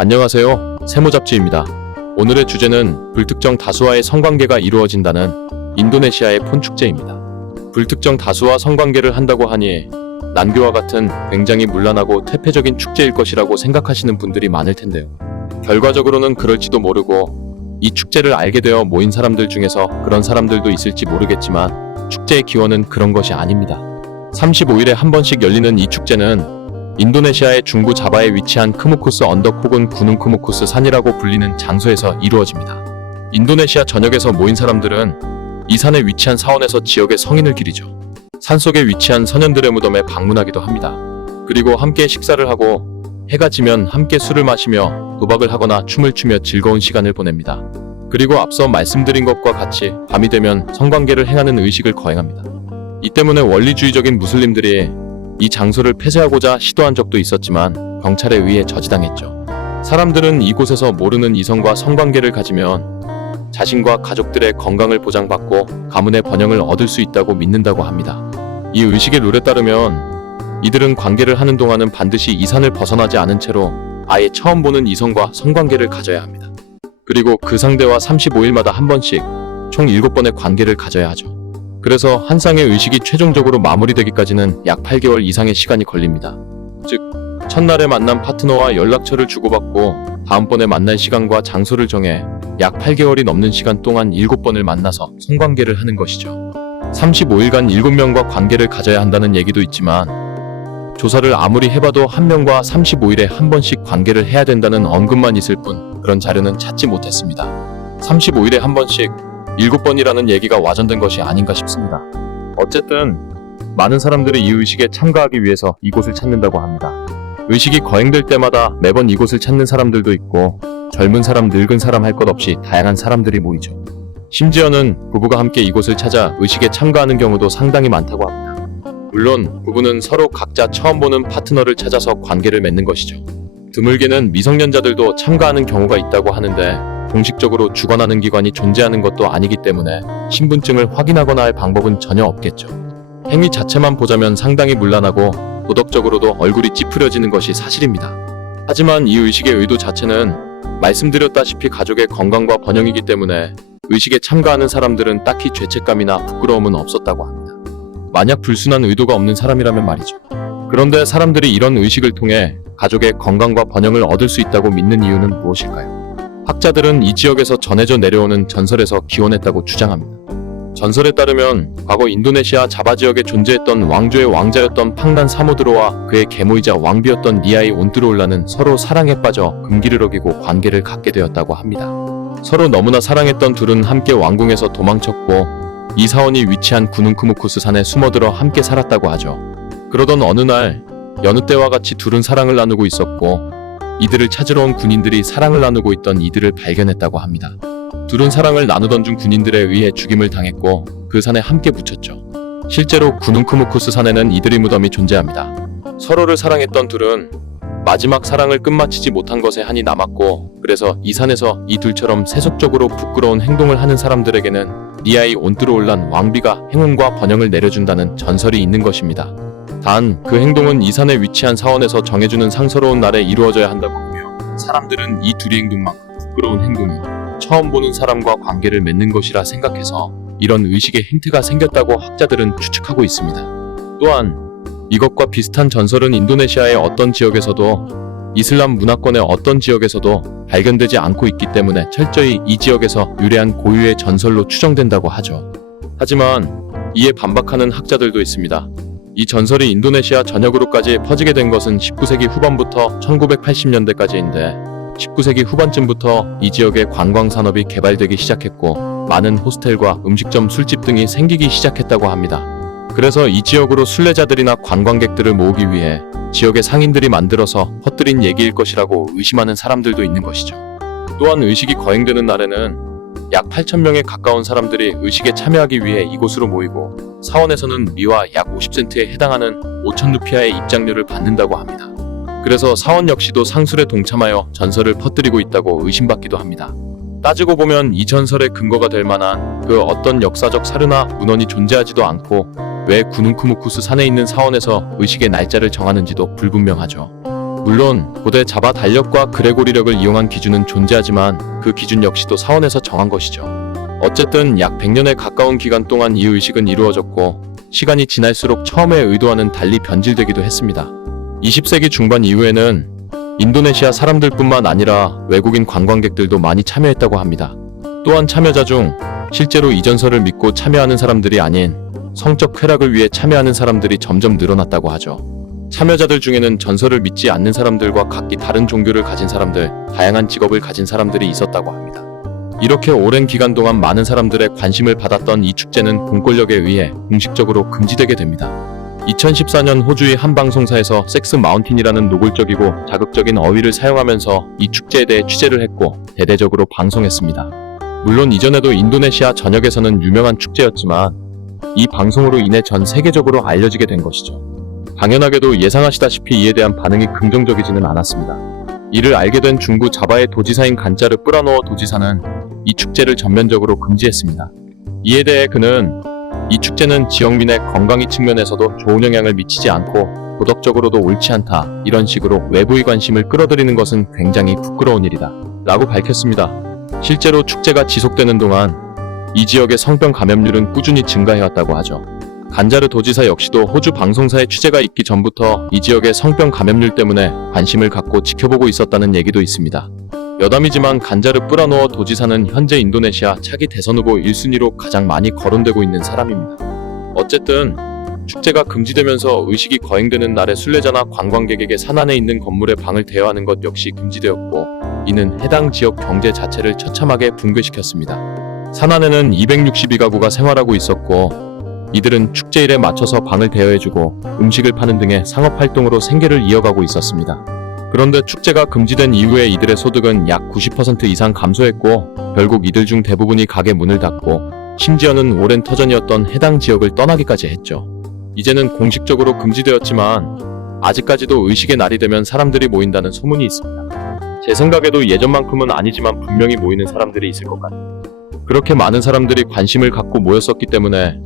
안녕하세요. 세모잡지입니다. 오늘의 주제는 불특정 다수와의 성관계가 이루어진다는 인도네시아의 폰축제입니다. 불특정 다수와 성관계를 한다고 하니 난교와 같은 굉장히 문란하고 퇴폐적인 축제일 것이라고 생각하시는 분들이 많을 텐데요. 결과적으로는 그럴지도 모르고 이 축제를 알게 되어 모인 사람들 중에서 그런 사람들도 있을지 모르겠지만 축제의 기원은 그런 것이 아닙니다. 35일에 한 번씩 열리는 이 축제는 인도네시아의 중부 자바에 위치한 크무쿠스 언덕 혹은 구능 크무쿠스 산이라고 불리는 장소에서 이루어집니다. 인도네시아 전역에서 모인 사람들은 이 산에 위치한 사원에서 지역의 성인을 기리죠. 산속에 위치한 선현들의 무덤에 방문하기도 합니다. 그리고 함께 식사를 하고 해가 지면 함께 술을 마시며 도박을 하거나 춤을 추며 즐거운 시간을 보냅니다. 그리고 앞서 말씀드린 것과 같이 밤이 되면 성관계를 행하는 의식을 거행합니다. 이 때문에 원리주의적인 무슬림들이 이 장소를 폐쇄하고자 시도한 적도 있었지만 경찰에 의해 저지당했죠. 사람들은 이곳에서 모르는 이성과 성관계를 가지면 자신과 가족들의 건강을 보장받고 가문의 번영을 얻을 수 있다고 믿는다고 합니다. 이 의식의 룰에 따르면 이들은 관계를 하는 동안은 반드시 이 산을 벗어나지 않은 채로 아예 처음 보는 이성과 성관계를 가져야 합니다. 그리고 그 상대와 35일마다 한 번씩 총 7번의 관계를 가져야 하죠. 그래서 한 쌍의 의식이 최종적으로 마무리되기까지는 약 8개월 이상의 시간이 걸립니다. 즉, 첫날에 만난 파트너와 연락처를 주고받고 다음번에 만날 시간과 장소를 정해 약 8개월이 넘는 시간 동안 7번을 만나서 성관계를 하는 것이죠. 35일간 7명과 관계를 가져야 한다는 얘기도 있지만 조사를 아무리 해봐도 한 명과 35일에 한 번씩 관계를 해야 된다는 언급만 있을 뿐 그런 자료는 찾지 못했습니다. 35일에 한 번씩 7번이라는 얘기가 와전된 것이 아닌가 싶습니다. 어쨌든 많은 사람들이 이 의식에 참가하기 위해서 이곳을 찾는다고 합니다. 의식이 거행될 때마다 매번 이곳을 찾는 사람들도 있고 젊은 사람, 늙은 사람 할 것 없이 다양한 사람들이 모이죠. 심지어는 부부가 함께 이곳을 찾아 의식에 참가하는 경우도 상당히 많다고 합니다. 물론 부부는 서로 각자 처음 보는 파트너를 찾아서 관계를 맺는 것이죠. 드물게는 미성년자들도 참가하는 경우가 있다고 하는데 공식적으로 주관하는 기관이 존재하는 것도 아니기 때문에 신분증을 확인하거나 할 방법은 전혀 없겠죠. 행위 자체만 보자면 상당히 문란하고 도덕적으로도 얼굴이 찌푸려지는 것이 사실입니다. 하지만 이 의식의 의도 자체는 말씀드렸다시피 가족의 건강과 번영이기 때문에 의식에 참가하는 사람들은 딱히 죄책감이나 부끄러움은 없었다고 합니다. 만약 불순한 의도가 없는 사람이라면 말이죠. 그런데 사람들이 이런 의식을 통해 가족의 건강과 번영을 얻을 수 있다고 믿는 이유는 무엇일까요? 학자들은 이 지역에서 전해져 내려오는 전설에서 기원했다고 주장합니다. 전설에 따르면 과거 인도네시아 자바 지역에 존재했던 왕조의 왕자였던 팡단 사무드로와 그의 계모이자 왕비였던 니아이 온뚜로올라는 서로 사랑에 빠져 금기를 어기고 관계를 갖게 되었다고 합니다. 서로 너무나 사랑했던 둘은 함께 왕궁에서 도망쳤고 이 사원이 위치한 구능 크무쿠스 산에 숨어들어 함께 살았다고 하죠. 그러던 어느 날 여느 때와 같이 둘은 사랑을 나누고 있었고 이들을 찾으러 온 군인들이 사랑을 나누고 있던 이들을 발견했다고 합니다. 둘은 사랑을 나누던 중 군인들에 의해 죽임을 당했고 그 산에 함께 묻혔죠. 실제로 구능 크무쿠스 산에는 이들의 무덤이 존재합니다. 서로를 사랑했던 둘은 마지막 사랑을 끝마치지 못한 것에 한이 남았고 그래서 이 산에서 이 둘처럼 세속적으로 부끄러운 행동을 하는 사람들에게는 니아이 온뚜로올란 왕비가 행운과 번영을 내려준다는 전설이 있는 것입니다. 단, 그 행동은 이 산에 위치한 사원에서 정해주는 상서로운 날에 이루어져야 한다고 하며 사람들은 이 둘의 행동만큼 부끄러운 행동은 처음 보는 사람과 관계를 맺는 것이라 생각해서 이런 의식의 행태가 생겼다고 학자들은 추측하고 있습니다. 또한 이것과 비슷한 전설은 인도네시아의 어떤 지역에서도 이슬람 문화권의 어떤 지역에서도 발견되지 않고 있기 때문에 철저히 이 지역에서 유래한 고유의 전설로 추정된다고 하죠. 하지만 이에 반박하는 학자들도 있습니다. 이 전설이 인도네시아 전역으로까지 퍼지게 된 것은 19세기 후반부터 1980년대까지인데 19세기 후반쯤부터 이 지역의 관광산업이 개발되기 시작했고 많은 호스텔과 음식점, 술집 등이 생기기 시작했다고 합니다. 그래서 이 지역으로 순례자들이나 관광객들을 모으기 위해 지역의 상인들이 만들어서 퍼뜨린 얘기일 것이라고 의심하는 사람들도 있는 것이죠. 또한 의식이 거행되는 날에는 약 8,000명에 가까운 사람들이 의식에 참여하기 위해 이곳으로 모이고 사원에서는 미화 약 50센트에 해당하는 5,000루피아의 입장료를 받는다고 합니다. 그래서 사원 역시도 상술에 동참하여 전설을 퍼뜨리고 있다고 의심받기도 합니다. 따지고 보면 이 전설의 근거가 될 만한 그 어떤 역사적 사료나 문헌이 존재하지도 않고 왜 구능 크무쿠스 산에 있는 사원에서 의식의 날짜를 정하는지도 불분명하죠. 물론 고대 자바 달력과 그레고리력을 이용한 기준은 존재하지만 그 기준 역시도 사원에서 정한 것이죠. 어쨌든 약 100년에 가까운 기간 동안 이 의식은 이루어졌고 시간이 지날수록 처음의 의도와는 달리 변질되기도 했습니다. 20세기 중반 이후에는 인도네시아 사람들뿐만 아니라 외국인 관광객들도 많이 참여했다고 합니다. 또한 참여자 중 실제로 이 전설을 믿고 참여하는 사람들이 아닌 성적 쾌락을 위해 참여하는 사람들이 점점 늘어났다고 하죠. 참여자들 중에는 전설을 믿지 않는 사람들과 각기 다른 종교를 가진 사람들, 다양한 직업을 가진 사람들이 있었다고 합니다. 이렇게 오랜 기간 동안 많은 사람들의 관심을 받았던 이 축제는 공권력에 의해 공식적으로 금지되게 됩니다. 2014년 호주의 한 방송사에서 섹스 마운틴이라는 노골적이고 자극적인 어휘를 사용하면서 이 축제에 대해 취재를 했고 대대적으로 방송했습니다. 물론 이전에도 인도네시아 전역에서는 유명한 축제였지만 이 방송으로 인해 전 세계적으로 알려지게 된 것이죠. 당연하게도 예상하시다시피 이에 대한 반응이 긍정적이지는 않았습니다. 이를 알게 된 중구 자바의 도지사인 간짜르 뿌라노어 도지사는 이 축제를 전면적으로 금지했습니다. 이에 대해 그는 이 축제는 지역민의 건강의 측면에서도 좋은 영향을 미치지 않고 도덕적으로도 옳지 않다. 이런 식으로 외부의 관심을 끌어들이는 것은 굉장히 부끄러운 일이다. 라고 밝혔습니다. 실제로 축제가 지속되는 동안 이 지역의 성병 감염률은 꾸준히 증가해왔다고 하죠. 간자르 도지사 역시도 호주 방송사의 취재가 있기 전부터 이 지역의 성병 감염률 때문에 관심을 갖고 지켜보고 있었다는 얘기도 있습니다. 여담이지만 간자르 뿌라노어 도지사는 현재 인도네시아 차기 대선 후보 1순위로 가장 많이 거론되고 있는 사람입니다. 어쨌든 축제가 금지되면서 의식이 거행되는 날에 순례자나 관광객에게 산안에 있는 건물에 방을 대여하는 것 역시 금지되었고 이는 해당 지역 경제 자체를 처참하게 붕괴시켰습니다. 산안에는 262가구가 생활하고 있었고 이들은 축제일에 맞춰서 방을 대여해주고 음식을 파는 등의 상업활동으로 생계를 이어가고 있었습니다. 그런데 축제가 금지된 이후에 이들의 소득은 약 90% 이상 감소했고 결국 이들 중 대부분이 가게 문을 닫고 심지어는 오랜 터전이었던 해당 지역을 떠나기까지 했죠. 이제는 공식적으로 금지되었지만 아직까지도 의식의 날이 되면 사람들이 모인다는 소문이 있습니다. 제 생각에도 예전만큼은 아니지만 분명히 모이는 사람들이 있을 것 같아요. 그렇게 많은 사람들이 관심을 갖고 모였었기 때문에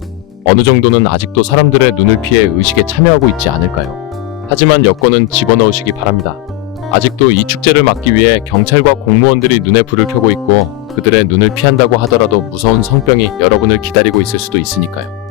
어느 정도는 아직도 사람들의 눈을 피해 의식에 참여하고 있지 않을까요? 하지만 여권은 집어넣으시기 바랍니다. 아직도 이 축제를 막기 위해 경찰과 공무원들이 눈에 불을 켜고 있고 그들의 눈을 피한다고 하더라도 무서운 성병이 여러분을 기다리고 있을 수도 있으니까요.